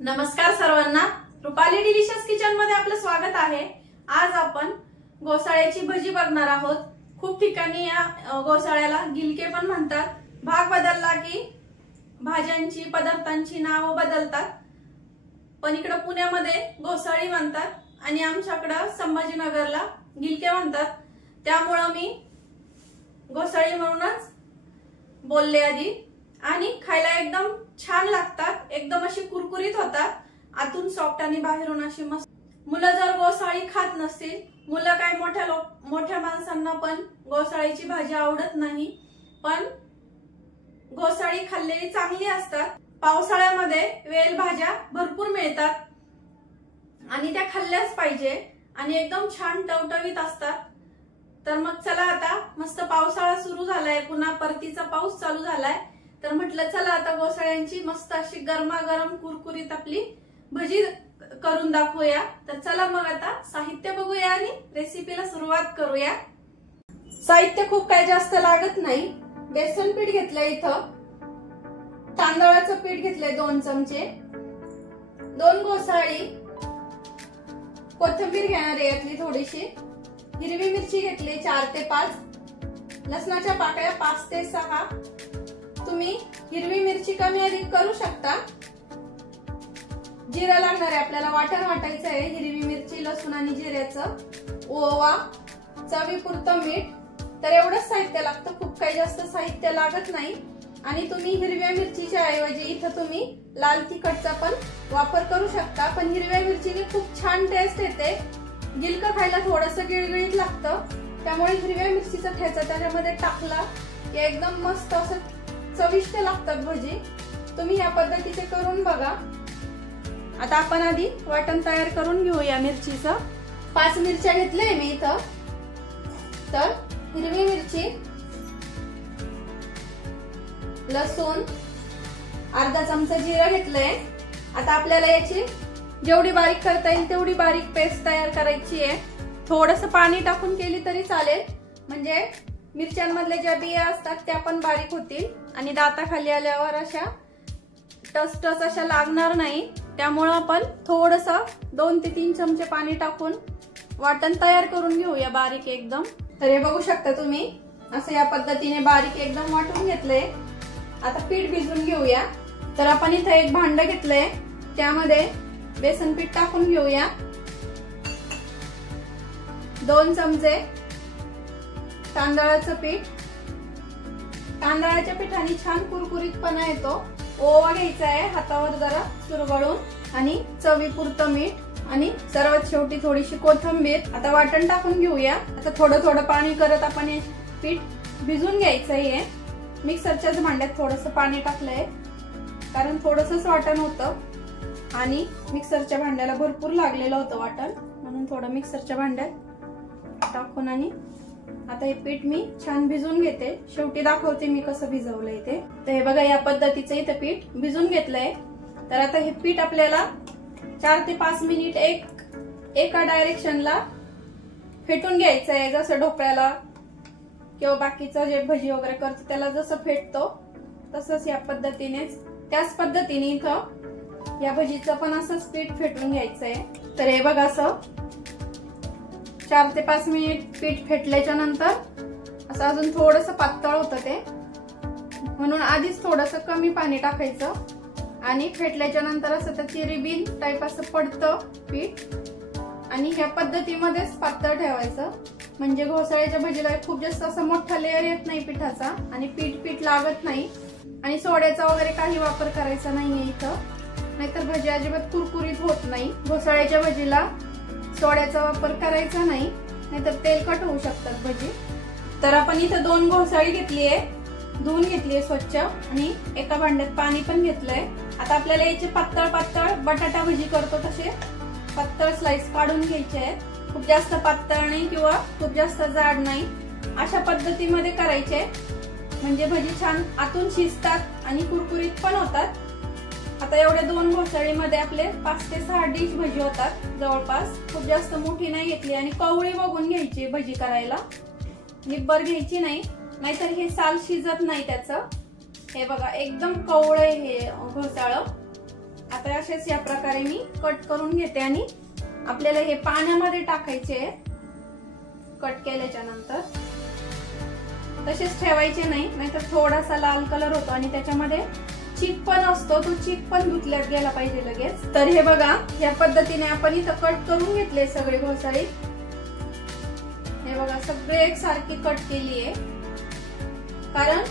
नमस्कार सर्वांना, Rupali delicious kitchen मध्ये आपलं स्वागत आहे। आज आपण घोसाळ्याची भजी बघणार आहोत। खूप ठिकाणी या घोसाळ्याला गिलके पण म्हणतात। भाग बदलला की भाज्यांची पदार्थांची नाव बदलतात, पण इकडे पुण्यामध्ये घोसाळी म्हणतात आणि आमच्याकडे संभाजीनगरला गिलके म्हणतात। त्यामुळे मी घोसाळी म्हणूनच बोलले आधी। आणि खायला एकदम छान लागतात, एकदम अशी कुरकुरीत होतात, आतून सॉफ्ट आणि बाहेरून अशी मस्त। मुलं जर घोसाळी खात नसतील, मुलं काय मोठ्या माणसांना पण घोसाळीची भाजी आवडत नाही, पण घोसाळी खाल्लेली चांगली असतात। पावसाळ्यामध्ये वेल भाज्या भरपूर मिळतात आणि त्या खाल्ल्याच पाहिजे आणि एकदम छान टवटवीत असतात। तर मग चला, आता मस्त पावसाळा सुरू झालाय, पुन्हा परतीचा पाऊस चालू झालाय, तर म्हटलं चला आता घोसाळ्यांची मस्त अशी गरमागरम कुरकुरीत आपली भजी करून दाखवूया। तर चला मग आता साहित्य बघूया आणि रेसिपीला सुरुवात करूया। साहित्य खूप काही जास्त लागत नाही। बेसन पीठ घेतलंय, इथं तांदळाचं पीठ घेतलंय 2 चमचे, 2 घोसाळी, कोथिंबीर घेणार आहे यातली थोडीशी, हिरवी मिरची घेतली 4 ते 5, लसणाच्या पाकळ्या 5 ते 6। तुम्ही हिरवी मिरची कमी अधिक करू शकता। जिरा लागणार आहे आपल्याला, वाटण वाटायचं आहे, हिरवी मिरची, लसूण आणि जिऱ्याचं, ओवा, चवीपुरतं मीठ। तर एवढंच साहित्य लागतं, खूप काही जास्त साहित्य लागत नाही। आणि तुम्ही हिरव्या मिरचीच्या ऐवजी इथं तुम्ही लाल तिखटचा पण वापर करू शकता, पण हिरव्या मिरचीने खूप छान टेस्ट येते। गिलक खायला थोडंसं गिळगिळीत लागतं, त्यामुळे हिरव्या मिरचीचा ठेचा त्याच्यामध्ये टाकला की एकदम मस्त असं चविष्ट लागतात भजी। तुम्ही या पद्धतीचे करून बघा। आता आपण आधी वाटण तयार करून घेऊया मिरचीचं। 5 मिरच्या घेतल्या मी इथं। तर हिरवी मिरची, लसूण, अर्धा चमचा जिरा घेतलंय। आता आपल्याला याची जेवढी बारीक करता येईल तेवढी बारीक पेस्ट तयार करायची आहे। थोडंसं पाणी टाकून केली तरी चालेल, म्हणजे मिरच्यांमधले ज्या बिया असतात त्या पण बारीक होतील आणि दाताखाली आल्यावर अशा टसटस अशा लागणार नाही। त्यामुळे आपण थोडंसं 2 ते 3 चमचे पाणी टाकून वाटण तयार करून घेऊया बारीक एकदम। तर हे बघू शकता तुम्ही, असं या पद्धतीने बारीक एकदम वाटून घेतलंय। आता पीठ भिजवून घेऊया। तर आपण इथे एक भांड घेतलंय, त्यामध्ये बेसन पीठ टाकून घेऊया, 2 चमचे तांदळाचं पीठ। तांदळाच्या पिठाने छान कुरकुरीतपणा येतो। ओवा घ्यायचा आहे हातावर जरा चुरगळून, आणि चवीपुरतं मीठ, आणि सर्वात शेवटी थोडीशी कोथिंबीर। आता वाटण टाकून घेऊया। आता थोडं थोडं पाणी करत आपण हे पीठ भिजून घ्यायचं आहे। मिक्सरच्याच भांड्यात थोडंसं पाणी टाकलंय, कारण थोडंसंच वाटण होतं आणि मिक्सरच्या भांड्याला भरपूर लागलेलं होतं वाटण, म्हणून थोडं मिक्सरच्या भांड्यात टाकून आणि आता हे पीठ मी छान भिजून घेते। शेवटी दाखवते मी कसं भिजवलंय ते। तर हे बघा, या पद्धतीचं इथं पीठ भिजून घेतलंय। तर आता हे पीठ आपल्याला 4 ते 5 मिनिट एका डायरेक्शनला फेटून घ्यायचं आहे, जसं ढोकळ्याला किंवा बाकीचं जे भजी वगैरे करतो त्याला जसं फेटतो तसंच या पद्धतीनेच, त्याच पद्धतीने इथं या भजीचं पण असंच पीठ फेटून घ्यायचंय। तर हे बघा, असं 4 ते 5 मिनिट पीठ फेटल्याच्या नंतर असं अजून थोडंसं पातळ होतं ते, म्हणून आधीच थोडंसं कमी पाणी टाकायचं आणि फेटल्याच्या नंतर असं त्याची रिबीन टाईप असं पडतं पीठ, आणि ह्या पद्धतीमध्येच पातळ ठेवायचं, म्हणजे घोसाळ्याच्या भजीला खूप जास्त असं मोठा लेअर येत नाही पिठाचा आणि पीठ लागत नाही, आणि सोड्याचा वगैरे काही वापर करायचा नाहीये इथं, नाहीतर भजी अजिबात कुरकुरीत होत नाही। घोसाळ्याच्या भजीला सोड्याचा वापर करायचा नाही, नाहीतर तेलकट होऊ शकतात भजी। तर आपण इथं 2 घोसाळी घेतलीये, धुवून घेतलीये स्वच्छ, आणि एका भांड्यात पाणी पण घेतलंय। आता आपल्याला याचे पातळ पातळ बटाटा भजी करतो तसे पातळ स्लाइस काढून घ्यायचे आहेत। खूप जास्त पातळ नाही किंवा खूप जास्त जाड नाही, अशा पद्धतीमध्ये करायचे, म्हणजे भजी छान आतून शिजतात आणि कुरकुरीत पण होतात। आता एवढ्या 2 घोसाळीमध्ये आपले 5 ते 6 डिश भजी होतात जवळपास। खूप जास्त मोठी नाही घेतली, आणि कवळी बघून घ्यायची भजी करायला, निब्बर घ्यायची नाही, नाहीतर हे साल शिजत नाही त्याचं। हे बघा, एकदम कवळ हे घोसाळ, आता असेच या प्रकारे मी कट करून घेते आणि आपल्याला हे पाण्यामध्ये टाकायचे कट केल्याच्या नंतर. तसेच ठेवायचे नाही, नाहीतर थोडासा लाल कलर होतो आणि त्याच्यामध्ये चीक पण असतो, तो चीक पण धुतल्यात गेला पाहिजे लगेच. तर हे बघा या पद्धतीने आपण इथं कट करून घेतले सगळे घोसाळी. हे बघा सगळे एकसारखी कट केली आहे, कारण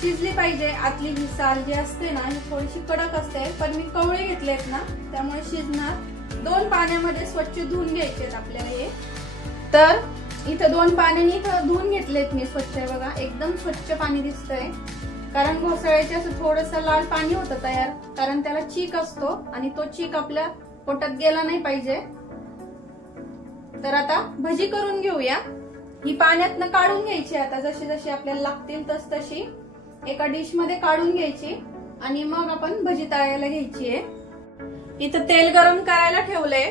शिजली पाहिजे. आतली ही साल जी असते ना ही थोडीशी कडक असते, पण मी कवळे घेतलेत ना त्यामुळे शिजणार. 2 पाण्यामध्ये स्वच्छ धुवून घ्यायचे आपल्याला हे. तर इथं 2 पाण्याने इथं धुवून घेतलेत मी स्वच्छ. बघा एकदम स्वच्छ पाणी दिसतंय, कारण घोसाळ्याचे असं थोडंसं लाल पाणी होतं तयार, कारण त्याला चीक असतो आणि तो चीक आपल्या पोटात गेला नाही पाहिजे. तर आता भजी करून घेऊया. ही पाण्यातनं काढून घ्यायची. आता जशी जशी आपल्याला लागतील तशी एका डिश मध्ये काढून घ्यायची आणि मग आपण भजी तळायला घ्यायची आहे. इथं तेल गरम करायला ठेवलंय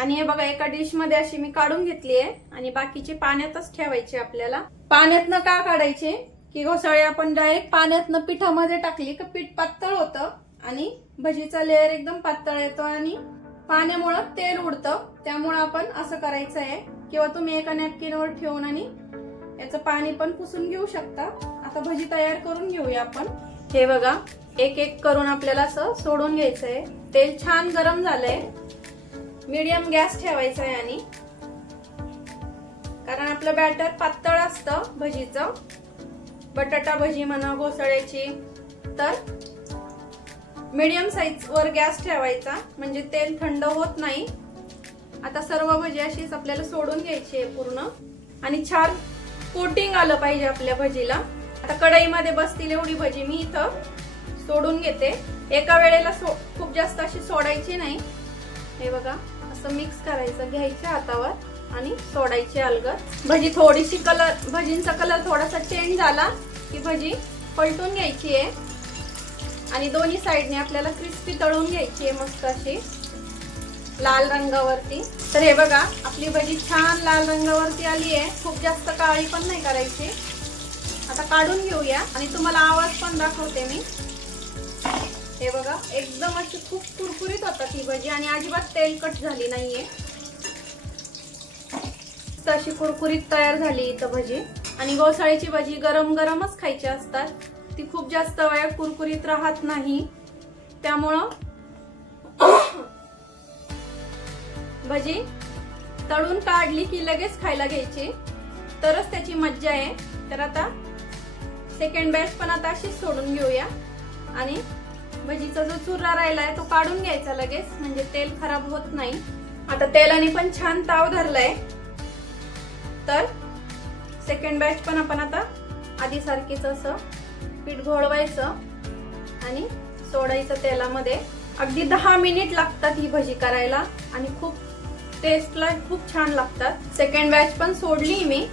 आणि हे बघा एका डिश मध्ये अशी मी काढून घेतली आहे आणि बाकीची पाण्यातच ठेवायची आपल्याला. पाण्यातनं का काढायची की घोसाळी आपण डायरेक्ट पाण्यातनं पिठामध्ये टाकली का पीठ पातळ होतं आणि भजीचा लेअर एकदम पातळ येतो आणि पाण्यामुळे तेल उडतं. त्यामुळे आपण असं करायचं आहे. किंवा तुम्ही एका नॅपकिनवर ठेवून आणि याचं पाणी पण पुसून घेऊ शकता. आता भजी तयार करून घेऊया आपण. हे बघा एक एक करून आपल्याला असं सोडून घ्यायचंय. तेल छान गरम झालंय. मीडियम गॅस ठेवायचा आहे आणि कारण आपलं बॅटर पातळ असतं भजीचं, बटाटा भजी म्हणा घोसाळ्याची, तर मीडियम साईज वर गॅस ठेवायचा म्हणजे तेल थंड होत नाही. आता सर्व भजी अशीच आपल्याला सोडून घ्यायची आहे पूर्ण आणि छान कोटिंग आलं पाहिजे आपल्या भजीला. आता कढईमध्ये बसतील एवढी भजी मी इथं सोडून घेते. एका वेळेला खूप जास्त अशी सोडायची नाही. हे बघा असं मिक्स करायचं, घ्यायच्या हातावर आणि सोडायची अलगद. भजी थोडीशी भजींचा कलर थोडासा चेंज झाला की भजी पलटून घ्यायची आहे आणि दोन्ही साइडने आपल्याला क्रिस्पी तळून घ्यायची आहे मस्त अशी लाल रंगावरती. तर हे बघा आपली भजी छान लाल रंगावरती आली आहे. खूप जास्त काळी पण नाही करायची. आता काढून घेऊया आणि तुम्हाला आवाज पण दाखवते मी. हे बघा एकदम अशी खूप कुरकुरीत होतात ही भजी आणि अजिबात तेलकट झाली नाहीये. अशी कुरकुरीत तयार झाली इथं भजी. आणि घोसाळ्याची भजी गरम गरमच खायची असतात, ती खूप जास्त वेळ कुरकुरीत राहत नाही. त्यामुळं भजी तळून काढली की लगेच खायला घ्यायची, तरच त्याची मज्जा आहे. तर आता सेकंड बॅच पण आता अशीच सोडून घेऊया आणि भजीचा जो चुरा राहिलाय तो काढून घ्यायचा लगेच, म्हणजे तेल खराब होत नाही. आता तेलाने पण छान ताव धरलाय. तर सेकंड बॅच पण आपण आता आधी सारखीच असं पीठ घोळवायचं आणि सोडायचं तेलामध्ये. अगदी 10 मिनिट लागतात ही भजी करायला आणि खूप टेस्टला खूप छान लागतात. सेकंड बॅच पण सोडली मी.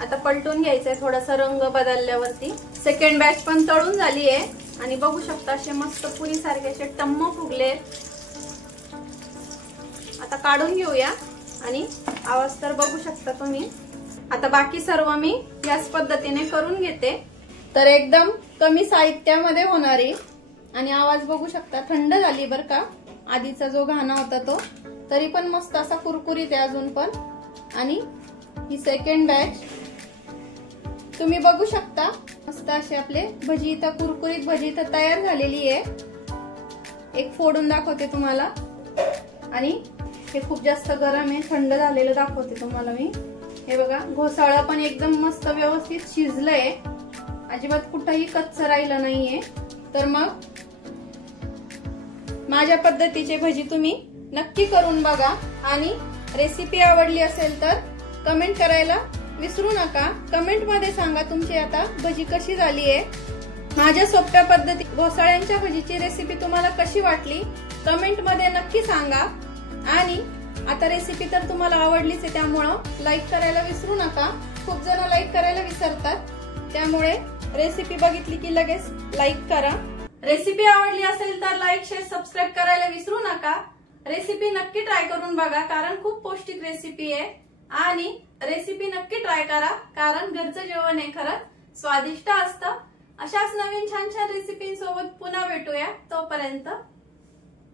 आता पलटून घ्यायचंय थोडासा रंग बदलल्यावरती. सेकंड बॅच पण तळून झाली आहे आणि बघू शकता असे मस्त पुरी सारखे असे टम्म फुगले. आता काढून घेऊया आणि आवाज तर बघू शकता तुम्ही. आता बाकी सर्व मी याच पद्धतीने करून घेते. तर एकदम कमी साहित्यामध्ये होणारी आणि आवाज बघू शकता. थंड झाली बर का, आधीचा जो घाणा होता तो, तरी पण मस्त असा कुरकुरीत आहे अजून पण. आणि ही सेकंड बॅच तुम्ही बघू शकता. मस्त असे आपले भजी इथं कुरकुरीत भजी इथं तयार झालेली आहे. एक फोडून दाखवते तुम्हाला. आणि हे खूप जास्त गरम आहे, थंड झालेलं दाखवते तुम्हाला मी. हे बघा घोसाळा पण एकदम मस्त व्यवस्थित शिजलंय, अजिबात कुठेही कच्चं राहिलं नाहीये. तर मग माझ्या पद्धतीचे भजी तुम्ही नक्की करून बघा आणि रेसिपी आवडली असेल तर कमेंट करायला विसरू नका. कमेंट मध्ये सांगा तुमची आता भजी कशी झाली आहे. माझ्या सोप्या पद्धती घोसाळ्यांच्या भजीची रेसिपी तुम्हाला कशी वाटली कमेंट मध्ये नक्की सांगा. आणि आता रेसिपी तर तुम्हाला आवडलीच आहे, त्यामुळं लाईक करायला विसरू नका. खूप जण लाईक करायला विसरतात, त्यामुळे रेसिपी बघितली की लगेच लाईक करा. रेसिपी आवडली असेल तर लाईक शेअर सबस्क्राईब करायला विसरू नका. रेसिपी नक्की ट्राय करून बघा, कारण खूप पौष्टिक रेसिपी आहे. आणि रेसिपी नक्की ट्राय करा, कारण घरचं जेवण हे खरंच स्वादिष्ट असतं. अशाच नवीन छान छान रेसिपींसोबत पुन्हा भेटूया. तोपर्यंत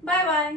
बाय बाय.